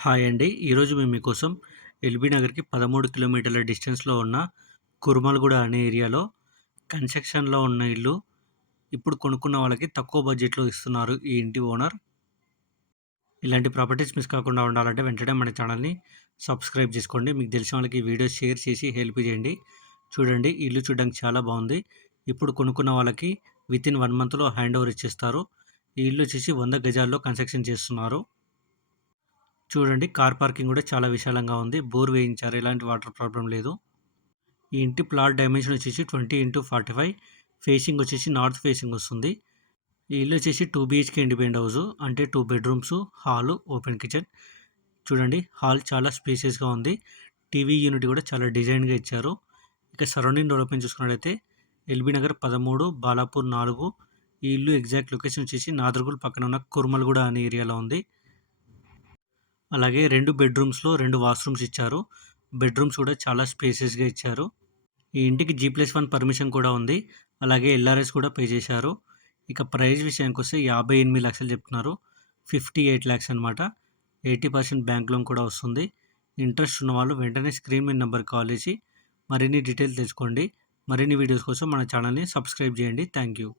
Hi అండి. ఈరోజు మేము మీకోసం ఎల్బీ నగర్‌కి 13 కిలోమీటర్ల డిస్టెన్స్‌లో ఉన్న కురుమలగూడ అనే ఏరియాలో కన్‌స్ట్రక్షన్‌లో ఉన్న ఇల్లు ఇప్పుడు కొనుక్కున్న వాళ్ళకి తక్కువ బడ్జెట్‌లో ఇస్తున్నారు ఈ ఇంటి ఓనర్. ఇలాంటి ప్రాపర్టీస్ మిస్ కాకుండా ఉండాలంటే వెంటనే మన ఛానల్‌ని సబ్స్క్రైబ్ చేసుకోండి. మీకు తెలిసిన వాళ్ళకి వీడియో షేర్ చేసి హెల్ప్ చేయండి. చూడండి ఇల్లు చూడడానికి చాలా బాగుంది. ఇప్పుడు కొనుక్కున్న వాళ్ళకి వితిన్ వన్ మంత్‌లో హ్యాండ్ ఓవర్ ఇచ్చేస్తారు. ఈ ఇల్లు వచ్చేసి వంద గజాల్లో కన్‌స్ట్రక్షన్ చేస్తున్నారు. చూడండి కార్ పార్కింగ్ కూడా చాలా విశాలంగా ఉంది. బోర్ వేయించారు. ఎలాంటి వాటర్ ప్రాబ్లం లేదు. ఈ ఇంటి ప్లాట్ డైమెన్షన్ వచ్చేసి 20/45 ఫేసింగ్ వచ్చేసి నార్త్ ఫేసింగ్ వస్తుంది. ఈ ఇల్లు వచ్చేసి టూ బీహెచ్‌కే ఇండిపెండ్ హౌస్. అంటే two bedrooms, hall, open kitchen. చూడండి హాల్ చాలా స్పేషియస్‌గా ఉంది. టీవీ యూనిట్ కూడా చాలా డిజైన్‌గా ఇచ్చారు. ఇక సరౌండింగ్ డెవలప్‌మెంట్ చూసుకున్నట్లయితే ఎల్బీ నగర్ 13, బాలాపూర్ నాలుగు ఈ ఇల్లు ఎగ్జాక్ట్ లొకేషన్ వచ్చేసి నాదర్గుల్ పక్కన ఉన్న కుర్మల్గూడ అనే ఏరియాలో ఉంది. అలాగే రెండు బెడ్‌రూమ్స్‌లో రెండు వాష్‌రూమ్స్ ఇచ్చారు. బెడ్‌రూమ్స్ కూడా చాలా స్పేసెస్గా ఇచ్చారు. ఈ ఇంటికి జీ+1 పర్మిషన్ కూడా ఉంది. అలాగే ఎల్ఆర్ఎస్ కూడా పే చేశారు. ఇక ప్రైజ్ విషయానికి వస్తే యాభై ఎనిమిది లక్షలు చెప్తున్నారు. ఫిఫ్టీ ఎయిట్ ల్యాక్స్ అనమాట. 80% బ్యాంక్ లోన్ కూడా వస్తుంది. ఇంట్రెస్ట్ ఉన్నవాళ్ళు వెంటనే స్క్రీన్ మీద నెంబర్ కాల్ చేసి మరిన్ని డీటెయిల్స్ తెలుసుకోండి. మరిన్ని వీడియోస్ కోసం మన ఛానల్‌ని సబ్స్క్రైబ్ చేయండి. Thank you.